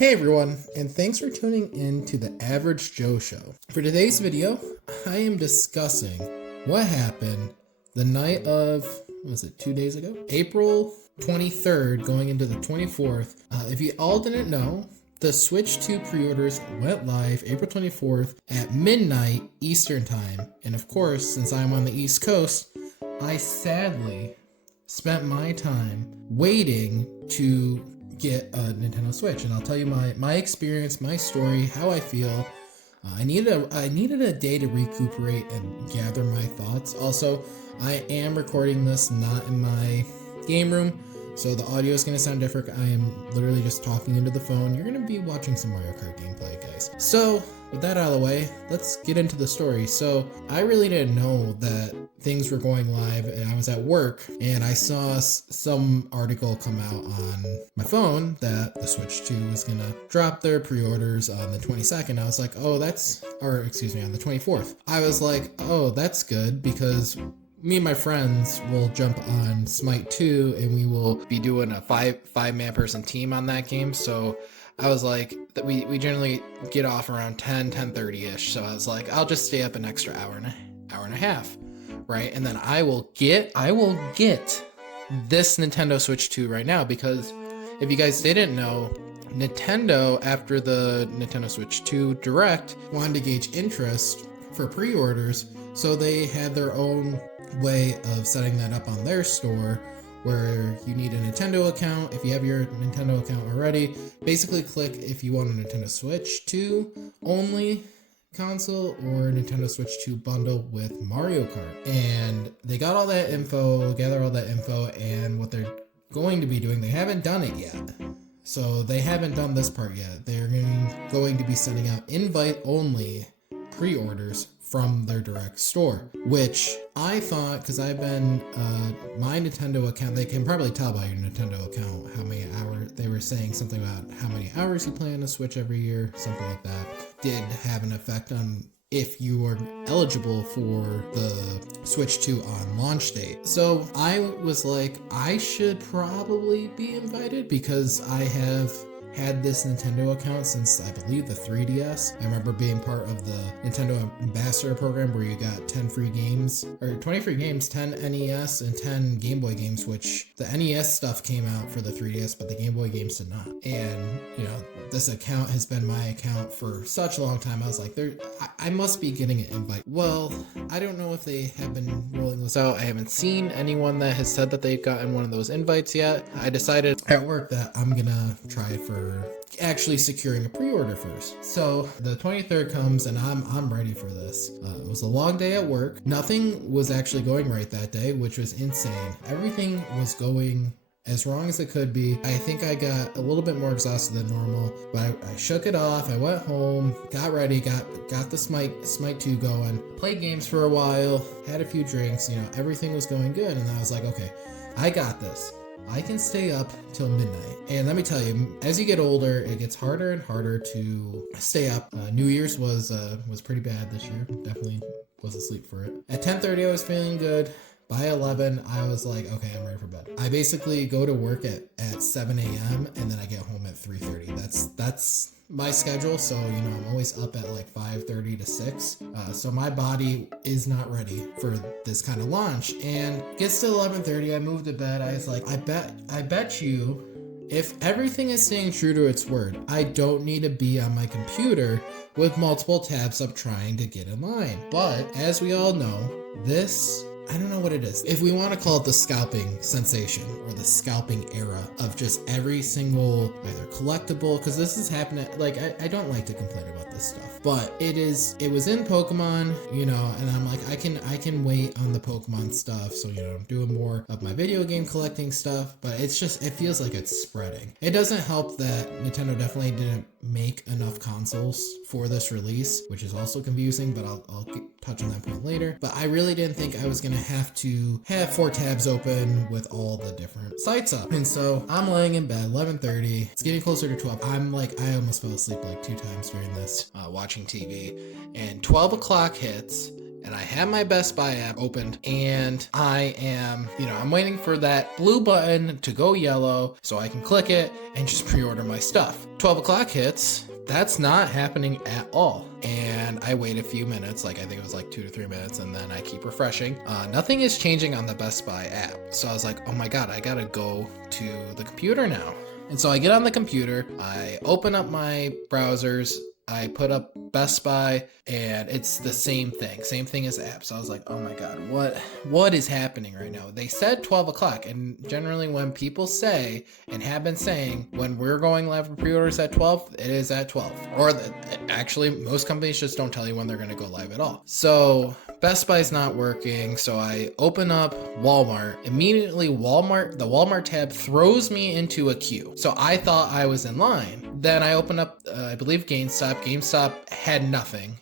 Hey everyone, and thanks for tuning in to the Average Joe Show. For today's video, I am discussing what happened the night of, what was it, 2 days ago? April 23rd going into the 24th. If you all didn't know, the Switch 2 pre-orders went live April 24th at midnight Eastern Time. And of course, since I'm on the East Coast, I sadly spent my time waiting to get a Nintendo Switch, and I'll tell you my experience, my story, how I feel. I needed a day to recuperate and gather my thoughts. Also, I am recording this not in my game room, so the audio is going to sound different. I am literally just talking into the phone. You're going to be watching some Mario Kart gameplay, guys. So with that out of the way, let's get into the story. So I really didn't know that things were going live, and I was at work and I saw some article come out on my phone that the Switch 2 was gonna drop their pre-orders on the 22nd. I was like, oh, on the 24th. I was like, oh, that's good, because me and my friends will jump on Smite 2 and we will be doing a five-man person team on that game. So I was like, that we generally get off around 10:30ish. So I was like, I'll just stay up an extra hour and a half, right? And then I will get this Nintendo Switch 2 right now, because if you guys didn't know, Nintendo, after the Nintendo Switch 2 Direct, wanted to gauge interest for pre-orders, so they had their own way of setting that up on their store, where you need a Nintendo account. If you have your Nintendo account already, basically click if you want a Nintendo Switch 2 only console or Nintendo Switch 2 bundle with Mario Kart. And they got all that info, gather all that info, and what they're going to be doing, they haven't done it yet. So they haven't done this part yet. They're going to be sending out invite-only pre-orders from their direct store, which I thought, because I've been, my Nintendo account, they can probably tell by your Nintendo account how many hours, they were saying something about how many hours you play on a Switch every year, something like that, did have an effect on if you are eligible for the Switch 2 on launch date. So I was like, I should probably be invited, because I have had this Nintendo account since, I believe, the 3DS. I remember being part of the Nintendo Ambassador program, where you got 10 free games, or 20 free games, 10 NES and 10 Game Boy games, which the NES stuff came out for the 3DS, but the Game Boy games did not. And, you know, this account has been my account for such a long time. I was like, I must be getting an invite. Well, I don't know if they have been rolling this out. I haven't seen anyone that has said that they've gotten one of those invites yet. I decided at work that I'm gonna try for actually securing a pre-order first. So the 23rd comes and I'm ready for this. It was a long day at work. Nothing was actually going right that day, which was insane. Everything was going as wrong as it could be. I think I got a little bit more exhausted than normal, but I shook it off. I went home, got ready, got the Smite 2 going, played games for a while, had a few drinks, you know, everything was going good. And I was like, okay, I got this. I can stay up till midnight. And let me tell you, as you get older, it gets harder and harder to stay up. New Year's was pretty bad this year. Definitely was asleep for it. At 10:30, I was feeling good. By 11, I was like, okay, I'm ready for bed. I basically go to work at 7 a.m. and then I get home at 3:30. That's my schedule. So, you know, I'm always up at like 5:30 to 6. So my body is not ready for this kind of launch. And gets to 11:30, I move to bed. I was like, I bet you, if everything is staying true to its word, I don't need to be on my computer with multiple tabs up trying to get in line. But as we all know, this, I don't know what it is. If we want to call it the scalping sensation or the scalping era of just every single either collectible, because this is happening, like, I don't like to complain about this stuff, but it was in Pokemon, you know, and I'm like, I can wait on the Pokemon stuff. So, you know, I'm doing more of my video game collecting stuff, but it feels like it's spreading. It doesn't help that Nintendo definitely didn't make enough consoles for this release, which is also confusing, but I'll touch on that point later. But I really didn't think I was gonna have to have 4 tabs open with all the different sites up. And so I'm laying in bed, 11:30, it's getting closer to 12. I'm like, I almost fell asleep like 2 times during this watching TV, and 12 o'clock hits and I have my Best Buy app opened, and I am, I'm waiting for that blue button to go yellow so I can click it and just pre-order my stuff. 12 o'clock hits. That's not happening at all. And I wait a few minutes, I think it was 2 to 3 minutes, and then I keep refreshing. Nothing is changing on the Best Buy app. So I was like, oh my God, I gotta go to the computer now. And so I get on the computer, I open up my browsers, I put up Best Buy, and it's the same thing as apps. So I was like, oh my God, what is happening right now? They said 12 o'clock, and generally when people say, and have been saying, when we're going live for pre-orders at 12, it is at 12. Or actually, most companies just don't tell you when they're gonna go live at all. So Best Buy's not working, so I open up Walmart. Immediately, the Walmart tab throws me into a queue. So I thought I was in line. Then I open up, I believe GameStop. GameStop had nothing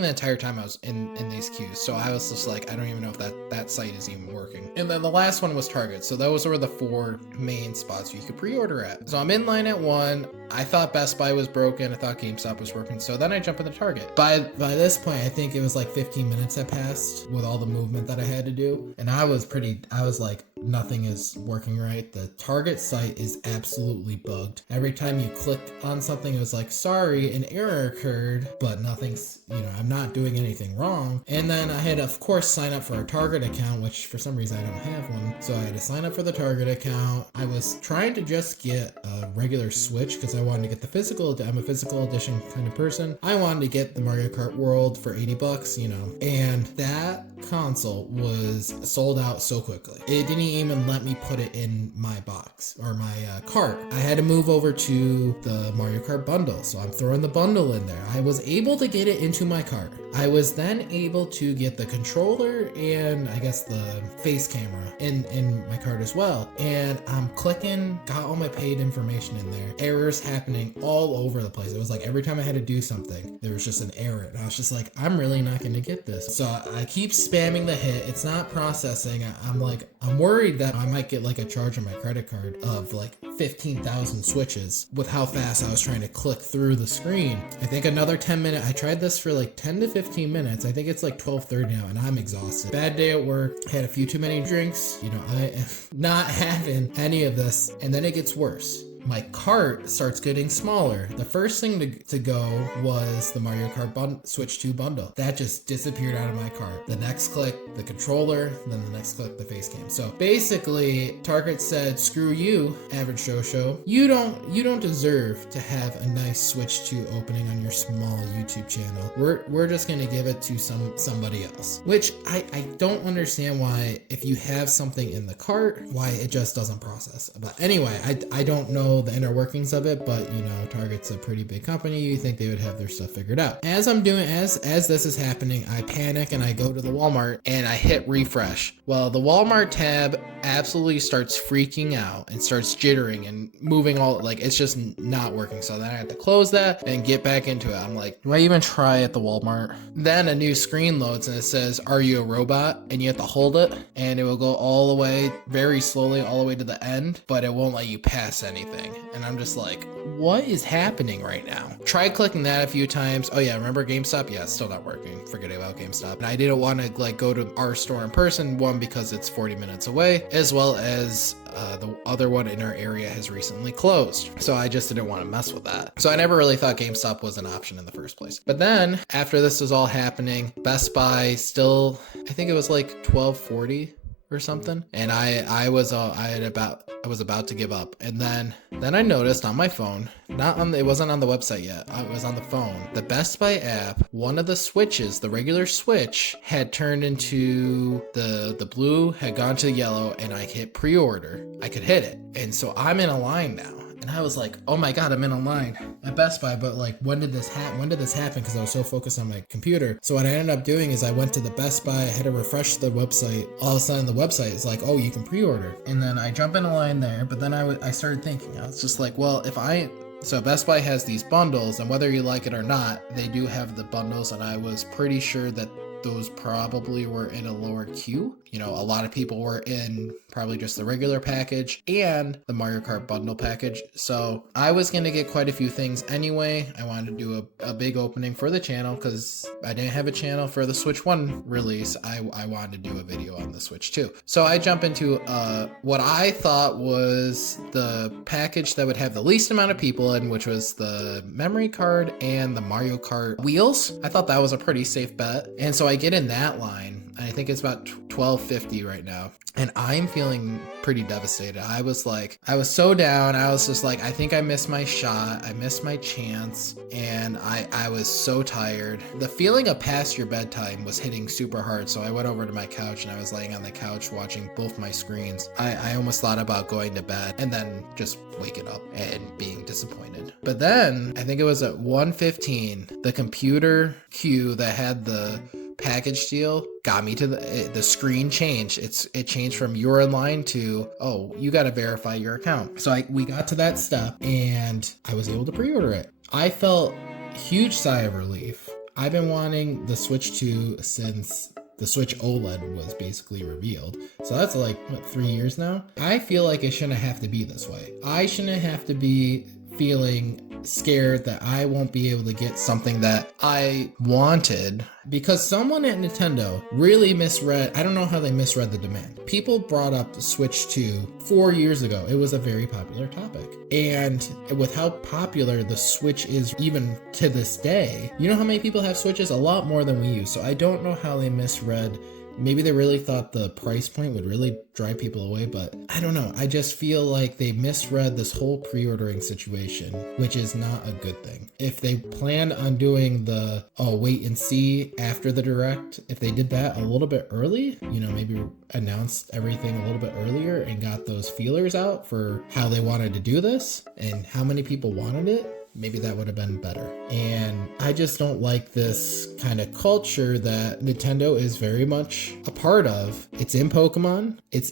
the entire time I was in these queues. So I was just like, I don't even know if that site is even working. And then the last one was Target. So those were the 4 main spots you could pre-order at. So I'm in line at 1. I thought Best Buy was broken. I thought GameStop was broken. So then I jump into Target. By this point, I think it was 15 minutes had passed with all the movement that I had to do. And I was like, nothing is working right. The Target site is absolutely bugged. Every time you click on something, it was like, sorry, an error occurred, but nothing's, I'm not doing anything wrong. And then I had, of course, sign up for a Target account, which for some reason I don't have one. So I had to sign up for the Target account. I was trying to just get a regular Switch because I wanted to get the physical. I'm a physical edition kind of person. I wanted to get the Mario Kart World for $80, and that console was sold out so quickly. It didn't even let me put it in my box or my cart. I had to move over to the Mario Kart bundle. So I'm throwing the bundle in there. I was able to get it into my cart. I was then able to get the controller and I guess the face camera in my cart as well. And I'm clicking, got all my paid information in there. Errors happening all over the place. It was like every time I had to do something, there was just an error. And I was just like, I'm really not going to get this. So I keep spamming the hit. It's not processing. I'm worried that I might get a charge on my credit card of 15,000 switches with how fast I was trying to click through the screen. I think another 10 minutes. I tried this for 10 to 15 minutes. I think it's 12:30 now and I'm exhausted. Bad day at work. Had a few too many drinks. I am not having any of this. And then it gets worse. My cart starts getting smaller. The first thing to go was the Mario Kart Switch 2 bundle. That just disappeared out of my cart. The next click, the controller, then the next click, the face cam. So basically, Target said, screw you, Average Joe Show. You don't deserve to have a nice Switch 2 opening on your small YouTube channel. We're just gonna give it to somebody else. Which I don't understand why, if you have something in the cart, why it just doesn't process. But anyway, I don't know the inner workings of it, but Target's a pretty big company. You think they would have their stuff figured out. As this is happening, I panic and I go to the Walmart and I hit refresh. Well, the Walmart tab absolutely starts freaking out and starts jittering and moving it's just not working. So then I have to close that and get back into it. I'm like, do I even try at the Walmart? Then a new screen loads and it says, are you a robot? And you have to hold it and it will go all the way, very slowly, all the way to the end, but it won't let you pass anything. And I'm just like, what is happening right now? Tried clicking that a few times. Oh yeah, remember GameStop? Yeah, it's still not working. Forget about GameStop. And I didn't want to go to our store in person, one, because it's 40 minutes away, as well as the other one in our area has recently closed. So I just didn't want to mess with that. So I never really thought GameStop was an option in the first place. But then after this was all happening, Best Buy still, I think it was 12:40 or something, and I was about to give up. And then I noticed on my phone, it wasn't on the website yet, it was on the phone, the Best Buy app, one of the switches, the regular switch, had turned into the blue, had gone to the yellow, and I hit pre-order. I could hit it, and so I'm in a line now. And I was like, oh my God, I'm in a line at Best Buy. But when did this happen? Because I was so focused on my computer. So what I ended up doing is I went to the Best Buy, I had to refresh the website. All of a sudden the website is like, oh, you can pre-order. And then I jump in a line there. But then I started thinking, I was just like, well, so Best Buy has these bundles, and whether you like it or not, they do have the bundles, and I was pretty sure that those probably were in a lower queue. You know, a lot of people were in probably just the regular package and the Mario Kart bundle package. So I was going to get quite a few things anyway. I wanted to do a big opening for the channel because I didn't have a channel for the Switch 1 release. I wanted to do a video on the Switch 2. So I jump into what I thought was the package that would have the least amount of people in, which was the memory card and the Mario Kart wheels. I thought that was a pretty safe bet. And so I get in that line. I think it's about $12.50 right now. And I'm feeling pretty devastated. I was so down. I was just like, I think I missed my shot. I missed my chance. And I was so tired. The feeling of past your bedtime was hitting super hard. So I went over to my couch and I was laying on the couch watching both my screens. I almost thought about going to bed and then just waking up and being disappointed. But then I think it was at 1:15, the computer queue that had the package deal got me to the screen changed. It changed from you're in line to, oh, you got to verify your account. So we got to that step and I was able to pre-order it. I felt a huge sigh of relief. I've been wanting the Switch 2 since the Switch OLED was basically revealed. So that's like, what, 3 years now? I feel like it shouldn't have to be this way. I shouldn't have to be feeling scared that I won't be able to get something that I wanted because someone at Nintendo really misread. I don't know how they misread the demand. People brought up the Switch 2 4 years ago. It was a very popular topic. And with how popular the Switch is even to this day, you know how many people have Switches? A lot more than we use. So I don't know how they misread. Maybe they really thought the price point would really drive people away, but I don't know. I just feel like they misread this whole pre-ordering situation, which is not a good thing. If they planned on doing the, wait and see after the direct, if they did that a little bit early, you know, maybe announced everything a little bit earlier and got those feelers out for how they wanted to do this and how many people wanted it, maybe that would have been better. And I just don't like this kind of culture that Nintendo is very much a part of. It's in Pokemon. It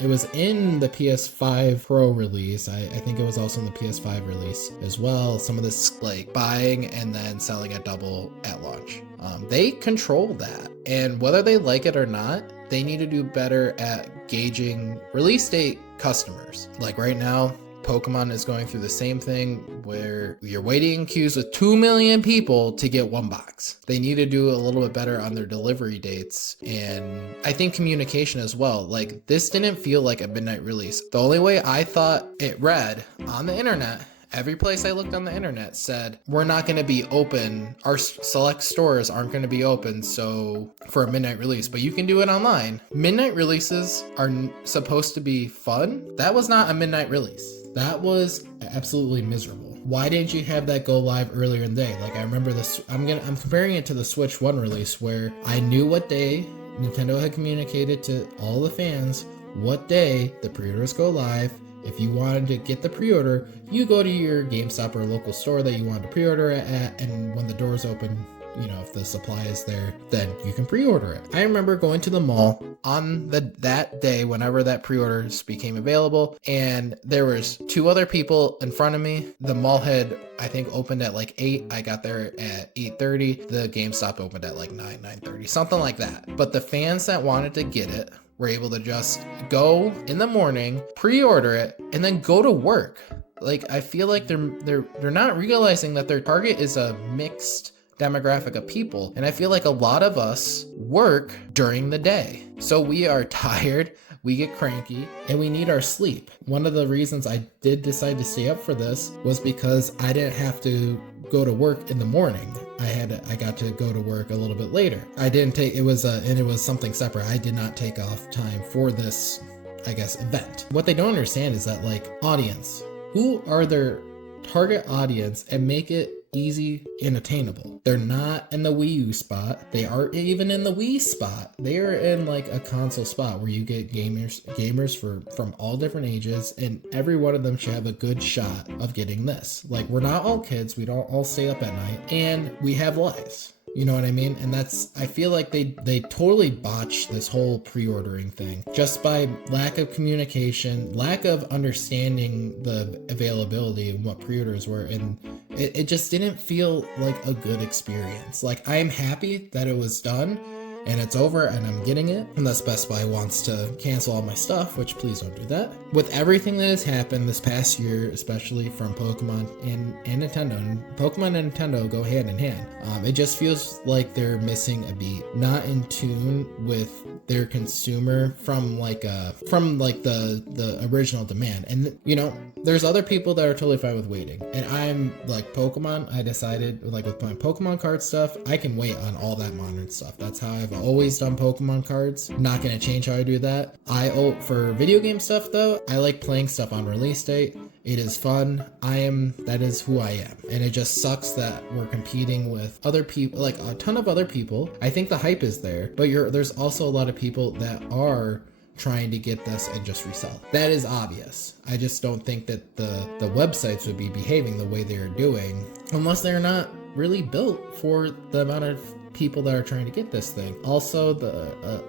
was in the PS5 Pro release. I think it was also in the PS5 release as well. Some of this like buying and then selling at double at launch. They control that. And whether they like it or not, they need to do better at gauging release date customers. Like right now, Pokemon is going through the same thing where you're waiting in queues with 2 million people to get one box. They need to do a little bit better on their delivery dates. And I think communication as well. Like this didn't feel like a midnight release. The only way I thought it read on the internet, every place I looked on the internet said, we're not going to be open. Our select stores aren't going to be open for a midnight release, but you can do it online. Midnight releases are supposed to be fun. That was not a midnight release. That was absolutely miserable. Why didn't you have that go live earlier in the day? Like I remember this, I'm comparing it to the Switch 1 release where I knew what day Nintendo had communicated to all the fans what day the pre-orders go live. If you wanted to get the pre-order, you go to your GameStop or local store that you wanted to pre-order it at, and when the doors open, you know, if the supply is there, then you can pre-order it. I remember going to the mall on that day whenever that pre-orders became available, and there was 2 other people in front of me. The mall had, I think, opened at like 8. I got there at 8:30. The GameStop opened at like 9:30, something like that. But the fans that wanted to get it were able to just go in the morning, pre-order it, and then go to work. Like I feel like they're not realizing that their target is a mixed demographic of people. And I feel like a lot of us work during the day. So we are tired, we get cranky, and we need our sleep. One of the reasons I did decide to stay up for this was because I didn't have to go to work in the morning. I got to go to work a little bit later. It was something separate. I did not take off time for this, I guess, event. What they don't understand is that like audience, who are their target audience, and make it easy and attainable. They're not in the Wii U spot. They aren't even in the Wii spot. They are in like a console spot where you get gamers from all different ages, and every one of them should have a good shot of getting this. Like we're not all kids. We don't all stay up at night, and we have lives. You know what I mean? And I feel like they totally botched this whole pre-ordering thing just by lack of communication, lack of understanding the availability and what pre-orders were. And it just didn't feel like a good experience. Like, I'm happy that it was done and it's over and I'm getting it, unless Best Buy wants to cancel all my stuff, which please don't do that. With everything that has happened this past year, especially from Pokemon and Nintendo, and Pokemon and Nintendo go hand in hand, it just feels like they're missing a beat, not in tune with their consumer from the original demand. And you know, there's other people that are totally fine with waiting, and I'm like Pokemon. I decided, like, with my Pokemon card stuff, I can wait on all that modern stuff. That's how I've always done Pokemon cards. Not gonna change how I do that. For video game stuff though, I like playing stuff on release date. It is fun. That is who I am. And it just sucks that we're competing with other people, like a ton of other people. I think the hype is there, but there's also a lot of people that are trying to get this and just resell. That is obvious. I just don't think that the websites would be behaving the way they're doing unless they're not really built for the amount of people that are trying to get this thing. Also,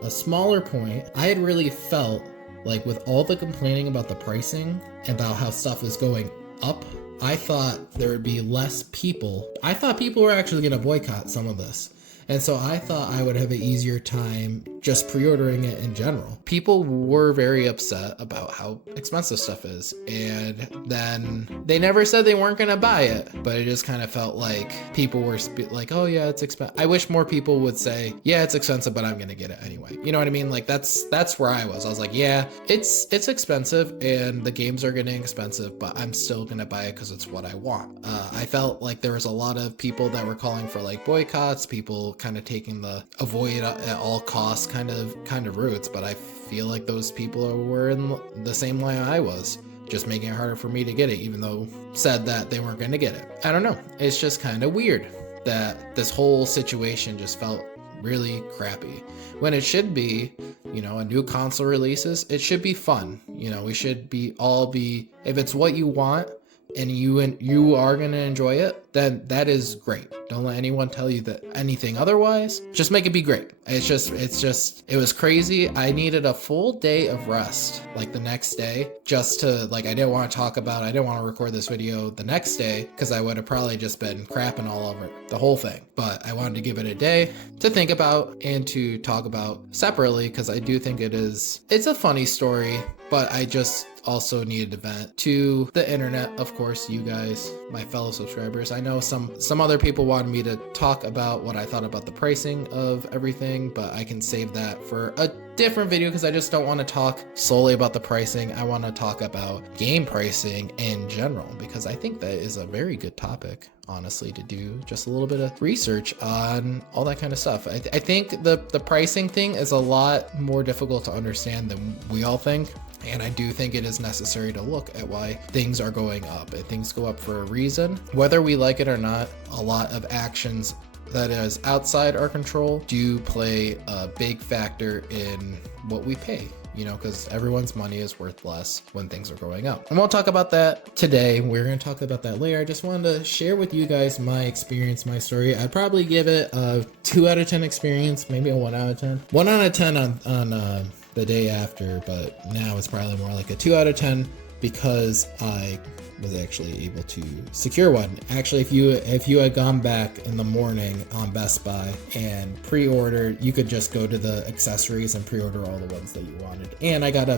a smaller point, I had really felt like, with all the complaining about the pricing, about how stuff is going up, I thought there would be less people. I thought people were actually going to boycott some of this. And so I thought I would have an easier time just pre-ordering it in general. People were very upset about how expensive stuff is. And then they never said they weren't going to buy it, but it just kind of felt like people were like, oh yeah, it's expensive. I wish more people would say, yeah, it's expensive, but I'm going to get it anyway. You know what I mean? Like, that's where I was. I was like, yeah, it's expensive and the games are getting expensive, but I'm still going to buy it because it's what I want. I felt like there was a lot of people that were calling for like boycotts, people kind of taking the avoid at all costs kind of routes, but I feel like those people were in the same line I was, just making it harder for me to get it, even though said that they weren't going to get it. I don't know. It's just kind of weird that this whole situation just felt really crappy when it should be, you know, a new console releases, it should be fun. You know, we should all be, if it's what you want and you are going to enjoy it, then that is great. Don't let anyone tell you that anything otherwise. Just make it be great. It was crazy. I needed a full day of rest, like the next day, just to, like, I didn't want to record this video the next day because I would have probably just been crapping all over the whole thing. But I wanted to give it a day to think about and to talk about separately, because I do think it's a funny story, but I just also needed to vent to the internet, of course, you guys, my fellow subscribers. I know some other people wanted me to talk about what I thought about the pricing of everything, but I can save that for a different video because I just don't want to talk solely about the pricing. I want to talk about game pricing in general, because I think that is a very good topic, honestly, to do just a little bit of research on all that kind of stuff. I think the pricing thing is a lot more difficult to understand than we all think. And I do think it is necessary to look at why things are going up. And things go up for a reason. Whether we like it or not, a lot of actions that is outside our control do play a big factor in what we pay. You know, because everyone's money is worth less when things are going up. And we'll talk about that today. We're going to talk about that later. I just wanted to share with you guys my experience, my story. I'd probably give it a 2 out of 10 experience, maybe a 1 out of 10. 1 out of 10 on the day after, but now it's probably more like a 2 out of 10 because I was actually able to secure one. Actually, if you had gone back in the morning on Best Buy and pre-order, you could just go to the accessories and pre-order all the ones that you wanted. And I got a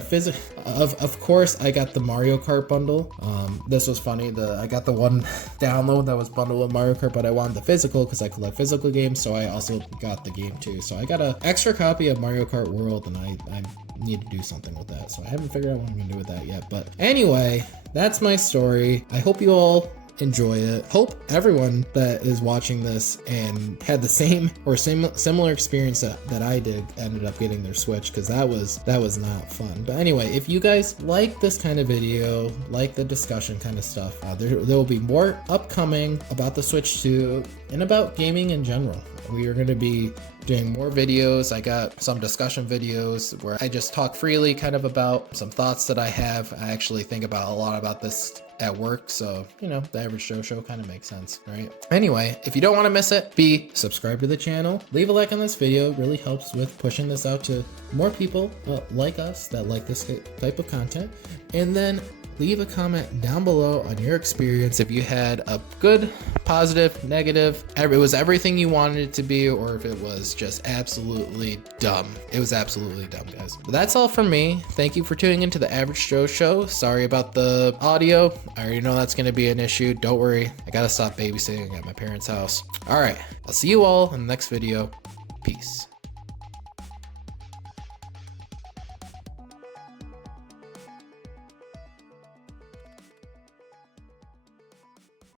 of course I got the Mario Kart bundle. This was funny. I got the one download that was bundled with Mario Kart, but I wanted the physical because I collect physical games, so I also got the game too. So I got an extra copy of Mario Kart World, and I need to do something with that. So I haven't figured out what I'm gonna do with that yet. But anyway, that's my story. I hope you all enjoy it. Hope everyone that is watching this and had the same or similar experience that I did ended up getting their Switch, because that was not fun. But anyway, if you guys like this kind of video, like the discussion kind of stuff, there will be more upcoming about the Switch 2 and about gaming in general. We are going to be doing more videos. I got some discussion videos where I just talk freely kind of about some thoughts that I have. I actually think about a lot about this at work, so you know, the Average Joe Show kind of makes sense, right? Anyway, if you don't want to miss it, be subscribed to the channel, leave a like on this video. It really helps with pushing this out to more people like us that like this type of content. And then leave a comment down below on your experience, if you had a good, positive, negative, it was everything you wanted it to be, or if it was just absolutely dumb. It was absolutely dumb, guys. But that's all from me. Thank you for tuning into the Average Joe Show. Sorry about the audio. I already know that's going to be an issue. Don't worry. I got to stop babysitting at my parents' house. All right. I'll see you all in the next video. Peace.